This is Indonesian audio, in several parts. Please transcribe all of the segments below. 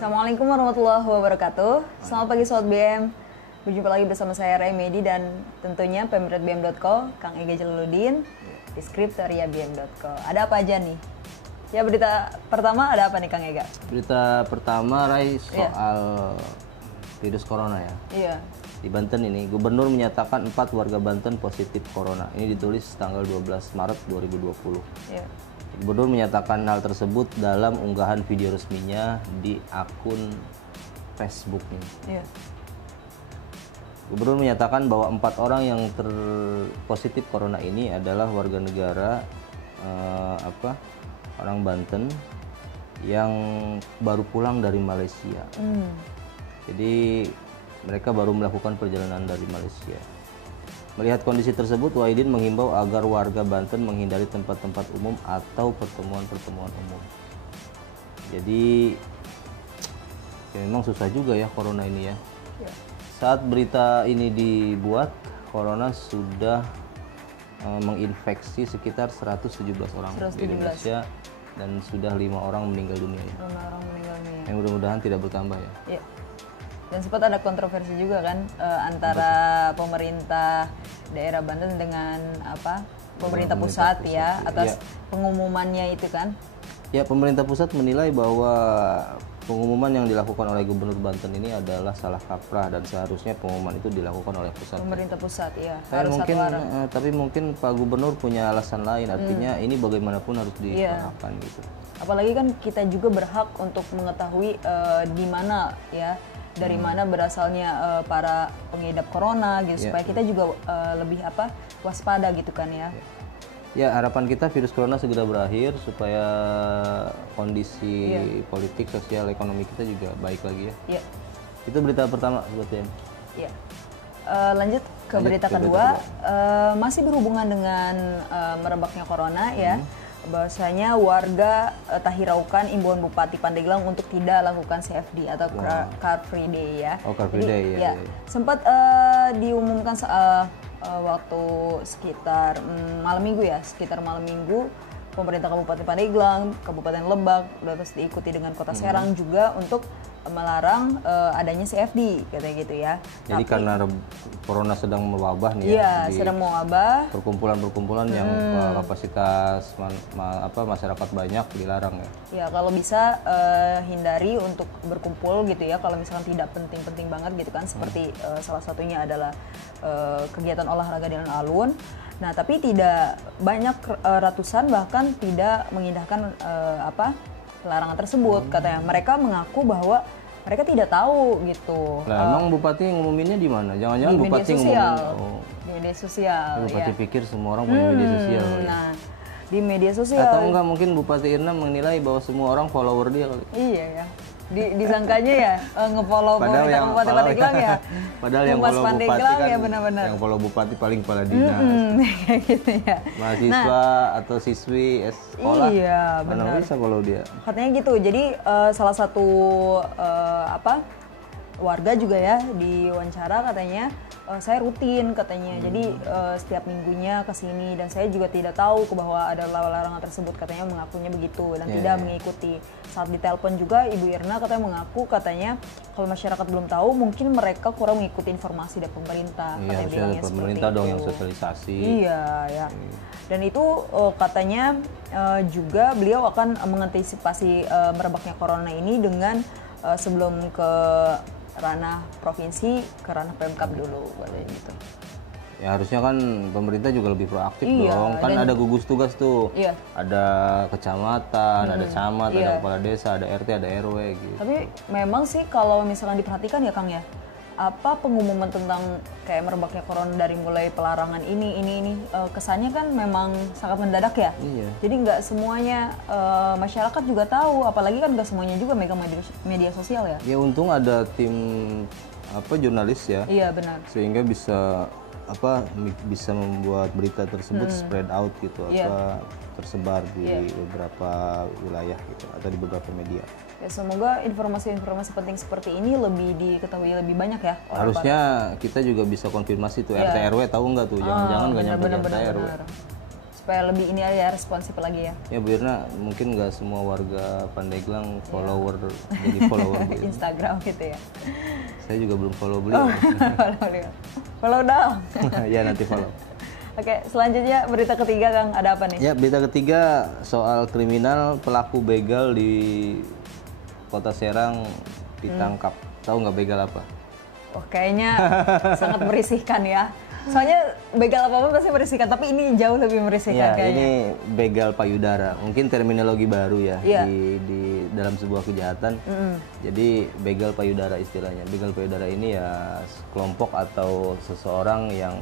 Assalamualaikum warahmatullahi wabarakatuh. Selamat pagi Sobat BM. Berjumpa lagi bersama saya Raymedi dan tentunya pemretbm.co, Kang Ega Jaluluddin, di skriptoriabm.co. Ada apa aja nih? Ya, berita pertama ada apa nih Kang Ega? Berita pertama, Ray, soal virus corona ya. Iya. Di Banten ini, Gubernur menyatakan 4 warga Banten positif corona. Ini ditulis tanggal 12 Maret 2020. Iya. Gubernur menyatakan hal tersebut dalam unggahan video resminya di akun Facebooknya. Iya. Gubernur menyatakan bahwa 4 orang yang terpositif corona ini adalah warga negara orang Banten yang baru pulang dari Malaysia. Jadi mereka baru melakukan perjalanan dari Malaysia. Melihat kondisi tersebut, Wahidin menghimbau agar warga Banten menghindari tempat-tempat umum atau pertemuan-pertemuan umum. Jadi ya memang susah juga ya corona ini ya. Iya. Saat berita ini dibuat, corona sudah menginfeksi sekitar 117 orang di Indonesia dan sudah 5 orang meninggal dunia ya. 5 orang meninggal dunia. Yang mudah-mudahan tidak bertambah ya. Iya. Dan sempat ada kontroversi juga kan antara pemerintah daerah Banten dengan pemerintah pusat ya atas pengumumannya itu kan. Ya, pemerintah pusat menilai bahwa pengumuman yang dilakukan oleh Gubernur Banten ini adalah salah kaprah dan seharusnya pengumuman itu dilakukan oleh pusat. Pemerintah pusat ya. Harus Mungkin, satu arah. tapi mungkin Pak Gubernur punya alasan lain, artinya ini bagaimanapun harus dilakukan gitu. Apalagi kan kita juga berhak untuk mengetahui di mana ya, dari mana berasalnya para pengidap corona gitu, supaya kita juga lebih waspada gitu kan ya. Ya, harapan kita virus corona segera berakhir supaya kondisi politik, sosial, ekonomi kita juga baik lagi ya. Iya. Itu berita pertama berarti. Iya. Lanjut ke berita kedua, masih berhubungan dengan merebaknya corona ya. Bahwasanya warga tak hiraukan imbauan Bupati Pandeglang untuk tidak lakukan CFD atau Car Free Day ya. Oh, Car Free Day ya. Sempat diumumkan waktu sekitar malam minggu ya, pemerintah Kabupaten Pandeglang, Kabupaten Lebak, terus diikuti dengan Kota Serang juga untuk melarang adanya CFD katanya gitu ya. Jadi karena corona sedang mewabah nih ya. Iya, sedang mewabah. Perkumpulan-perkumpulan yang kapasitas masyarakat banyak dilarang ya. Ya, kalau bisa hindari untuk berkumpul gitu ya. Kalau misalkan tidak penting-penting banget gitu kan, seperti salah satunya adalah kegiatan olahraga di alun-alun. Nah, tapi tidak banyak, ratusan bahkan tidak mengindahkan larangan tersebut. Katanya mereka mengaku bahwa mereka tidak tahu gitu. Nah, emang Bupati ngumuminnya di mana? Jangan-jangan Bupati ngumumin di media sosial. Bupati pikir semua orang punya media sosial. Nah, di media sosial. Atau enggak, mungkin Bupati Irna menilai bahwa semua orang follower dia kali. Iya ya. Disangkanya ya nge-follow pemerintah Kabupaten Pandeglang ya. Padahal yang follow Bupati kan ya, benar-benar. Yang follow Bupati paling kepala dinas. Kayak gitu ya. Mahasiswa atau siswi sekolah. Iya, mana bisa follow dia. Katanya gitu. Jadi salah satu warga juga ya diwawancara katanya, saya rutin katanya. Jadi setiap minggunya ke sini dan saya juga tidak tahu bahwa ada larangan tersebut, katanya mengakunya begitu dan tidak mengikuti. Saat ditelepon juga Ibu Irna katanya mengaku, katanya kalau masyarakat belum tahu mungkin mereka kurang mengikuti informasi dari pemerintah. Iya, harusnya pemerintah dong yang sosialisasi. Iya ya. Dan itu katanya juga beliau akan mengantisipasi merebaknya corona ini dengan sebelum ke ranah provinsi, ke ranah Pemkab dulu gitu. Ya harusnya kan pemerintah juga lebih proaktif dong. Kan ada gugus tugas tuh. Iya. Ada kecamatan, ada camat, ada kepala desa, ada RT, ada RW gitu. Tapi memang sih kalau misalkan diperhatikan ya Kang ya, pengumuman tentang kayak merebaknya corona dari mulai pelarangan ini kesannya kan memang sangat mendadak ya. Iya. Jadi nggak semuanya masyarakat juga tahu, apalagi kan nggak semuanya juga megang media sosial ya. Ya untung ada tim jurnalis ya. Iya benar. Sehingga bisa membuat berita tersebut spread out gitu, tersebar di beberapa wilayah gitu atau di beberapa media. Ya, semoga informasi-informasi penting seperti ini lebih diketahui lebih banyak ya. Harusnya kita juga bisa konfirmasi tuh RT RW tahu nggak tuh, jangan-jangan nggak nyampe RT RW. supaya lebih ini ya responsif lagi ya. Ya Bu Irna, mungkin nggak semua warga Pandeglang follower jadi follower Bu Irna. Instagram gitu ya. Saya juga belum follow beliau. Follow dong. Ya nanti follow. Oke, selanjutnya berita ketiga Kang, ada apa nih? Ya, berita ketiga soal kriminal pelaku begal di Kota Serang ditangkap. Tahu nggak begal apa? Oh, kayaknya sangat merisihkan ya. Soalnya begal apapun pasti merisihkan, tapi ini jauh lebih merisihkan Ya, kayaknya. ini begal payudara. Mungkin terminologi baru ya Iya. di dalam sebuah kejahatan. Jadi begal payudara istilahnya. Begal payudara ini ya kelompok atau seseorang yang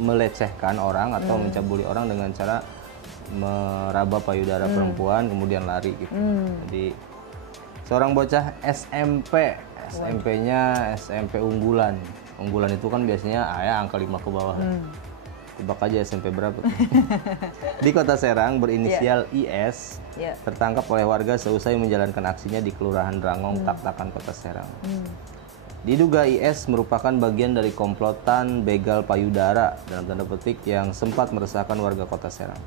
melecehkan orang atau mencabuli orang dengan cara meraba payudara perempuan kemudian lari gitu. Jadi seorang bocah SMP, SMP-nya SMP unggulan. Unggulan itu kan biasanya angka 5 ke bawah. Tebak aja SMP berapa tuh. Di Kota Serang berinisial IS tertangkap oleh warga seusai menjalankan aksinya di Kelurahan Rangong, Tak-Takan, Kota Serang. Diduga IS merupakan bagian dari komplotan begal payudara dalam tanda petik yang sempat meresahkan warga Kota Serang.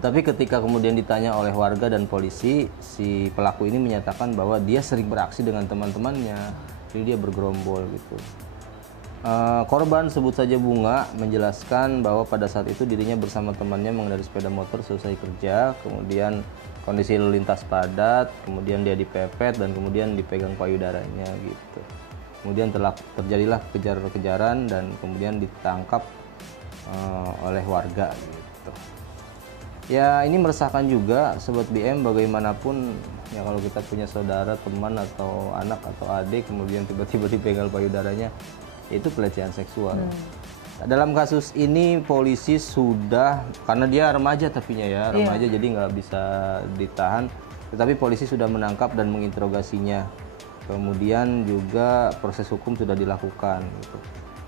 Tapi ketika kemudian ditanya oleh warga dan polisi, si pelaku ini menyatakan bahwa dia sering beraksi dengan teman-temannya, jadi dia bergerombol gitu. Korban sebut saja Bunga menjelaskan bahwa pada saat itu dirinya bersama temannya mengendarai sepeda motor selesai kerja, kemudian kondisi lalu lintas padat, kemudian dia dipepet dan kemudian dipegang payudaranya gitu. Kemudian terjadilah kejar-kejaran dan kemudian ditangkap oleh warga gitu. Ya ini meresahkan juga Sobat BM, bagaimanapun ya kalau kita punya saudara, teman atau anak atau adik kemudian tiba-tiba dipegang payudaranya, itu pelecehan seksual. Dalam kasus ini polisi sudah, karena dia remaja tapinya ya, remaja jadi nggak bisa ditahan, tetapi polisi sudah menangkap dan menginterogasinya. Kemudian juga proses hukum sudah dilakukan gitu.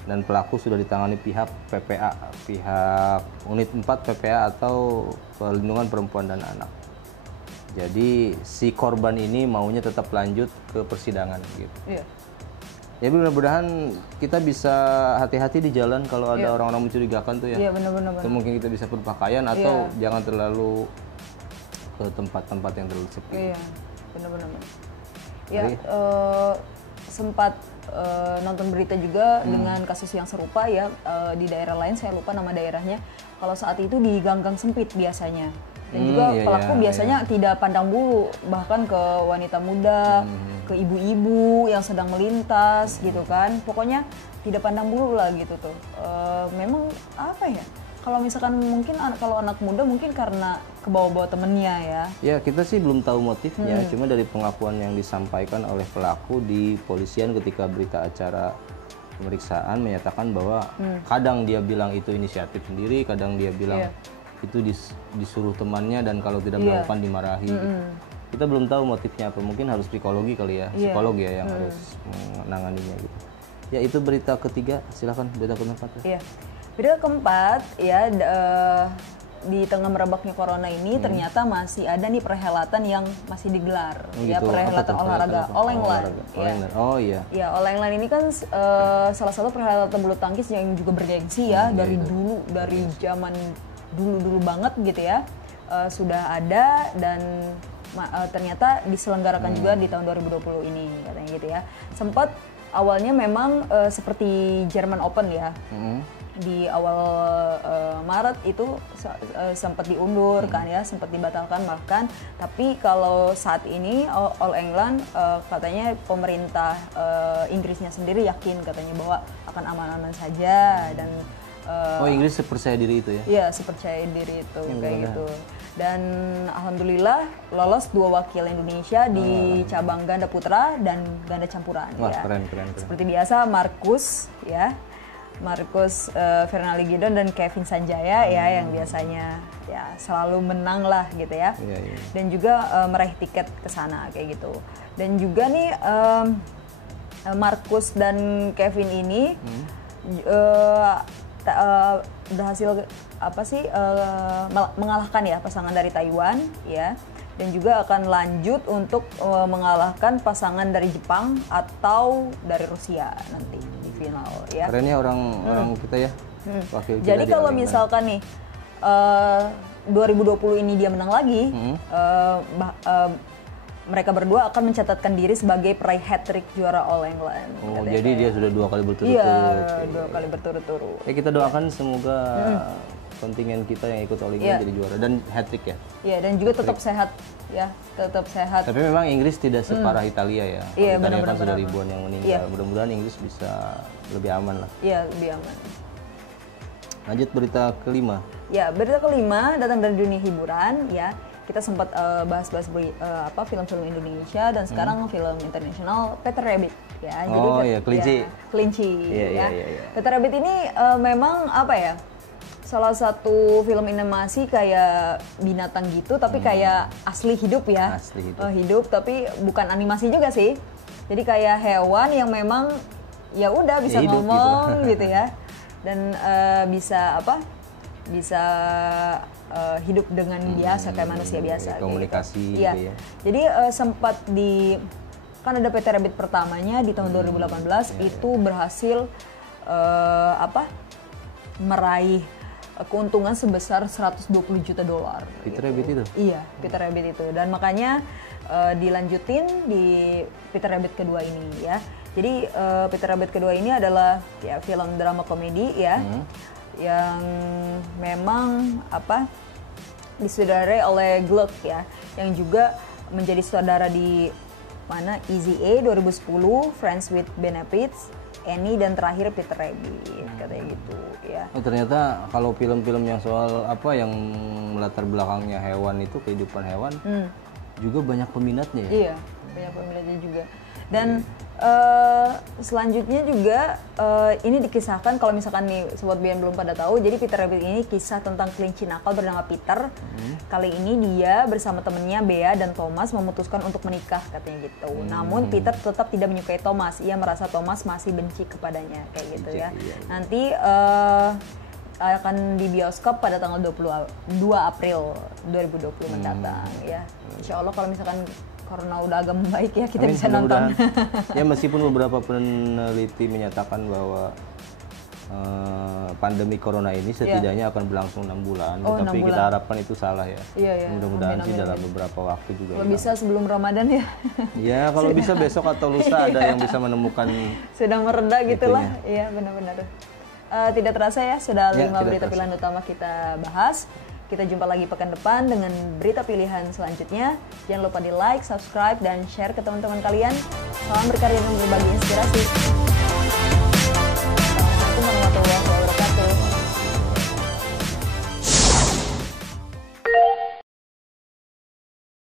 Dan pelaku sudah ditangani pihak PPA, pihak unit 4 PPA atau Perlindungan Perempuan dan Anak. Jadi si korban ini maunya tetap lanjut ke persidangan gitu. Iya. Ya mudah-mudahan kita bisa hati-hati di jalan kalau ada orang-orang mencurigakan tuh ya. Iya, benar-benar. Mungkin kita bisa berpakaian atau jangan terlalu ke tempat-tempat yang terlalu sepi. Iya, benar-benar. Ya, sempat nonton berita juga dengan kasus yang serupa ya di daerah lain, saya lupa nama daerahnya. Kalau saat itu di gang-gang sempit biasanya. Dan juga pelaku biasanya tidak pandang bulu, bahkan ke wanita muda, ke ibu-ibu yang sedang melintas gitu kan. Pokoknya tidak pandang bulu lah gitu tuh. Memang apa ya? Kalau misalkan mungkin kalau anak muda mungkin karena kebawa-bawa temennya ya. Ya kita sih belum tahu motifnya, cuma dari pengakuan yang disampaikan oleh pelaku di polisian ketika berita acara pemeriksaan menyatakan bahwa kadang dia bilang itu inisiatif sendiri, kadang dia bilang itu disuruh temannya dan kalau tidak melakukan dimarahi. Gitu. Kita belum tahu motifnya apa, mungkin harus psikologi kali ya, psikolog ya yang harus menanganinya gitu. Ya itu berita ketiga, silakan berita keempat. Iya. Berita keempat ya di tengah merebaknya corona ini ternyata masih ada nih perhelatan yang masih digelar ya, perhelatan olahraga All England. Oh iya. Ya, All England ini kan salah satu perhelatan bulu tangkis yang juga bergengsi ya dari dulu, dari zaman dulu banget gitu ya. Sudah ada dan ternyata diselenggarakan juga di tahun 2020 ini katanya gitu ya. Sempat awalnya memang seperti German Open ya. Di awal Maret itu sempat diundur kan ya, sempat dibatalkan bahkan. Tapi kalau saat ini All England katanya pemerintah Inggrisnya sendiri yakin katanya bahwa akan aman-aman saja dan Inggris sepercaya diri itu ya? Iya, sepercaya diri itu kayak gitu. Dan alhamdulillah lolos 2 wakil Indonesia di cabang ganda putra dan ganda campuran. Wah, ya. keren. Seperti biasa Marcus Fernali Gideon dan Kevin Sanjaya ya yang biasanya ya selalu menang lah gitu ya. Dan juga meraih tiket ke sana kayak gitu. Dan juga nih Marcus dan Kevin ini berhasil mengalahkan ya pasangan dari Taiwan ya. Dan juga akan lanjut untuk mengalahkan pasangan dari Jepang atau dari Rusia nanti di final ya. Kerennya orang kita ya. wakil kita Jadi di kalau All England. misalkan nih 2020 ini dia menang lagi, mereka berdua akan mencatatkan diri sebagai peraih hat-trick juara All England. Oh, Katanya jadi kayak- dia sudah 2 kali berturut-turut. Iya, 2 kali berturut-turut. Ya kita doakan semoga kontingen kita yang ikut All England jadi juara dan hat-trick ya. Iya, dan juga tetap sehat ya, tetap sehat. Tapi memang Inggris tidak separah Italia ya. Iya, Italia kan benar-benar. sudah ribuan yang meninggal. Mudah-mudahan Inggris bisa lebih aman lah. Iya, lebih aman. Lanjut berita kelima. Ya, berita kelima datang dari dunia hiburan ya. Kita sempat bahas-bahas film-film Indonesia dan sekarang film internasional Peter Rabbit ya. Oh, iya, kelinci. Ya, kelinci Iya, ya. iya. Peter Rabbit ini memang apa ya? Salah satu film animasi kayak binatang gitu tapi kayak asli hidup ya. Asli hidup. Hidup tapi bukan animasi juga sih. Jadi kayak hewan yang memang ya udah bisa Ya, hidup ngomong gitu ya. Dan bisa bisa hidup dengan biasa kayak manusia biasa. komunikasi gitu. Iya. gitu ya. Jadi sempat kan ada Peter Rabbit pertamanya di tahun 2018 itu berhasil meraih keuntungan sebesar 120 juta dolar. Peter Rabbit itu. Iya, Peter Rabbit itu. Dan makanya dilanjutin di Peter Rabbit kedua ini ya. Jadi Peter Rabbit kedua ini adalah ya film drama komedi ya. Yang memang disutradarai oleh Gluck ya, yang juga menjadi sutradara di mana Easy A 2010, Friends with Benefits, Annie dan terakhir Peter Rabbit katanya gitu ya. Oh, ternyata kalau film-film yang soal yang melatar belakangnya hewan itu, kehidupan hewan juga banyak peminatnya ya. Iya, banyak peminatnya juga. Dan selanjutnya juga ini dikisahkan kalau misalkan nih Sobat Bian belum pada tahu, jadi Peter Rabbit ini kisah tentang kelinci nakal bernama Peter. Kali ini dia bersama temennya Bea dan Thomas memutuskan untuk menikah katanya gitu. Namun Peter tetap tidak menyukai Thomas. Ia merasa Thomas masih benci kepadanya kayak gitu ya. Iya. Nanti akan di bioskop pada tanggal 2 April 2020 mendatang ya. Insya Allah kalau misalkan Corona udah agak membaik ya kita Amin, bisa nonton. mudah-mudahan. Ya meskipun beberapa peneliti menyatakan bahwa pandemi corona ini setidaknya akan berlangsung 6 bulan, Oh, tapi 6 kita bulan. harapkan itu salah ya. Iya. Mudah-mudahan Amin, sih amin, dalam amin. beberapa waktu juga. Kalau hilang. bisa sebelum Ramadan ya. Ya kalau bisa besok atau lusa ada yang bisa menemukan. Sudah mereda gitulah. Iya benar-benar. Tidak terasa ya sudah Ya, 5 tidak berita terasa. pilihan utama kita bahas. Kita jumpa lagi pekan depan dengan berita pilihan selanjutnya. Jangan lupa di like, subscribe, dan share ke teman-teman kalian. Salam berkarya dan berbagi inspirasi.